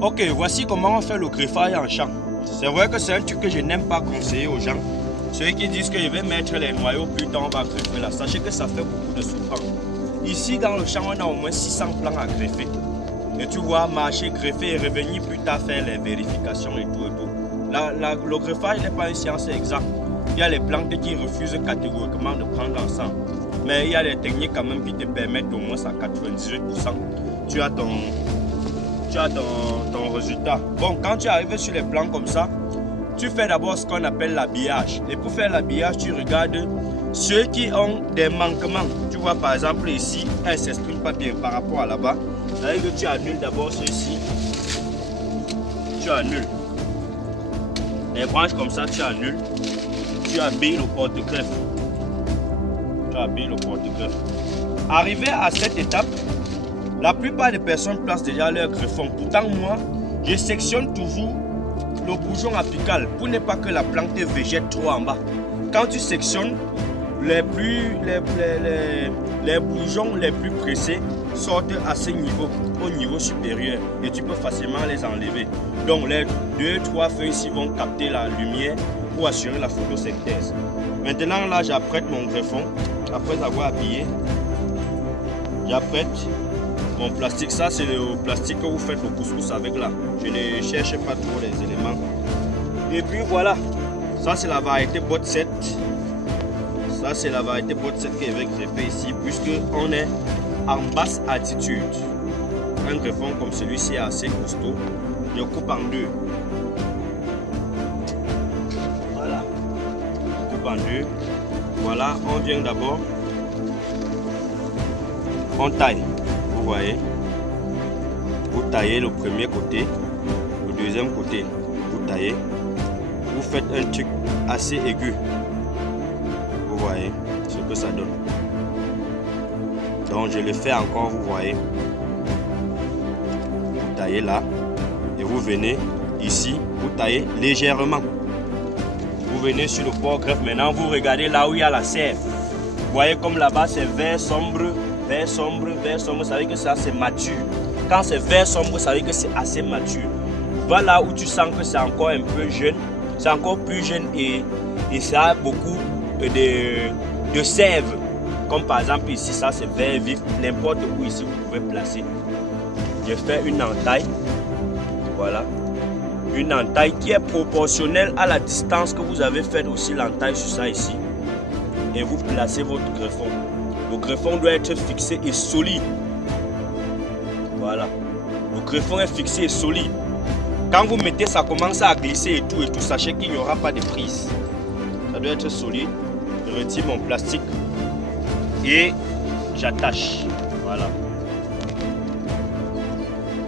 Ok, voici comment on fait le greffage en champ. C'est vrai que c'est un truc que je n'aime pas conseiller aux gens. Ceux qui disent que je vais mettre les noyaux plus tard, on va greffer là. Sachez que ça fait beaucoup de souffrance. Ici, dans le champ, on a au moins 600 plants à greffer. Et tu vois, marcher, greffer et revenir plus tard faire les vérifications et tout et tout. Le greffage n'est pas une science exacte. Il y a les plantes qui refusent catégoriquement de prendre ensemble. Mais il y a des techniques quand même qui te permettent au moins à 98%. Tu as ton résultat. Bon, quand tu arrives sur les plants comme ça, tu fais d'abord ce qu'on appelle l'habillage. Et pour faire l'habillage, tu regardes ceux qui ont des manquements. Tu vois, par exemple, ici, elle ne s'exprime pas bien par rapport à là-bas. C'est-à-dire que tu annules d'abord ceux-ci. Tu annules. Les branches comme ça, tu annules. Tu habilles le porte-greffe. Tu habilles le porte-greffe. Arrivé à cette étape, la plupart des personnes placent déjà leur greffon. Pourtant, moi, je sectionne toujours le bourgeon apical pour ne pas que la plante végète trop en bas. Quand tu sectionnes, les bourgeons les plus pressés sortent à ce niveau, au niveau supérieur, et tu peux facilement les enlever. Donc les 2-3 feuilles ici vont capter la lumière pour assurer la photosynthèse. Maintenant là, j'apprête mon greffon. Après avoir habillé, j'apprête mon plastique. Ça c'est le plastique que vous faites le couscous avec là. Je ne cherche pas trop les éléments. Et puis voilà, ça c'est la variété bot 7. Ça c'est la variété bot 7 que je vais greffer ici, puisque on est en basse altitude. Un greffon comme celui-ci est assez costaud. Je coupe en deux. Voilà. Je coupe en deux. Voilà, on vient d'abord. On taille. Vous voyez. Vous taillez le premier côté. Le deuxième côté, vous taillez. Vous faites un truc assez aigu. Vous voyez ce que ça donne. Donc je le fais encore, vous voyez. Vous taillez là. Et vous venez ici, vous taillez légèrement. Vous venez sur le porte-greffe. Maintenant, vous regardez là où il y a la sève. Vous voyez comme là-bas, c'est vert sombre, vert sombre, vert sombre. Ça veut dire que ça, c'est mature. Quand c'est vert sombre, ça veut dire que c'est assez mature. Va là où tu sens que c'est encore un peu jeune. C'est encore plus jeune et ça a beaucoup de sève. Comme par exemple ici, ça c'est vert vif. N'importe où ici, vous pouvez placer. Je fais une entaille. Voilà. Une entaille qui est proportionnelle à la distance que vous avez fait aussi l'entaille sur ça ici. Et vous placez votre greffon. Le greffon doit être fixé et solide. Voilà. Le greffon est fixé et solide. Quand vous mettez, ça commence à glisser et tout. Sachez qu'il n'y aura pas de prise. Ça doit être solide. Je retire mon plastique et j'attache. Voilà.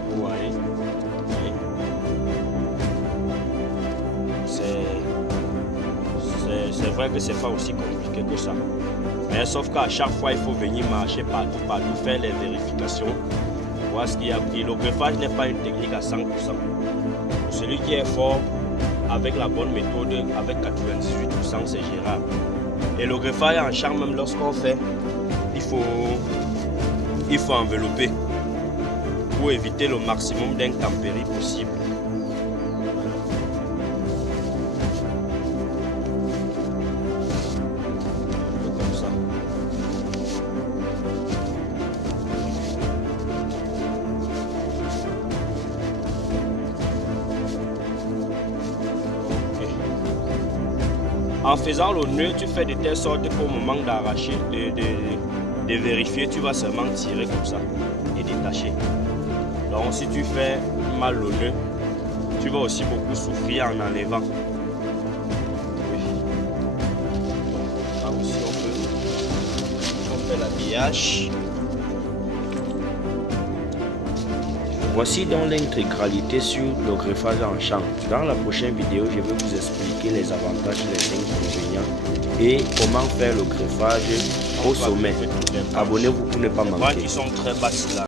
Vous voyez. C'est vrai que c'est pas aussi compliqué que ça. Mais sauf qu'à chaque fois, il faut venir marcher partout, faire les vérifications, voir ce qu'il y a pris. Le greffage n'est pas une technique à 100%. Pour celui qui est fort, avec la bonne méthode, avec 98%, c'est gérable. Et le greffage en champ, même lorsqu'on fait, il faut envelopper pour éviter le maximum d'intempéries possible. Comme ça. En faisant le nœud, tu fais de telle sorte qu'au moment d'arracher, de vérifier, tu vas seulement tirer comme ça et détacher. Donc si tu fais mal le nœud, tu vas aussi beaucoup souffrir en enlevant. Oui. Là aussi on fait l'habillage. Voici donc l'intégralité sur le greffage en champ. Dans la prochaine vidéo, je vais vous expliquer les avantages et les inconvénients et comment faire le greffage au sommet. Abonnez-vous pour ne pas manquer. Ils sont très basses là.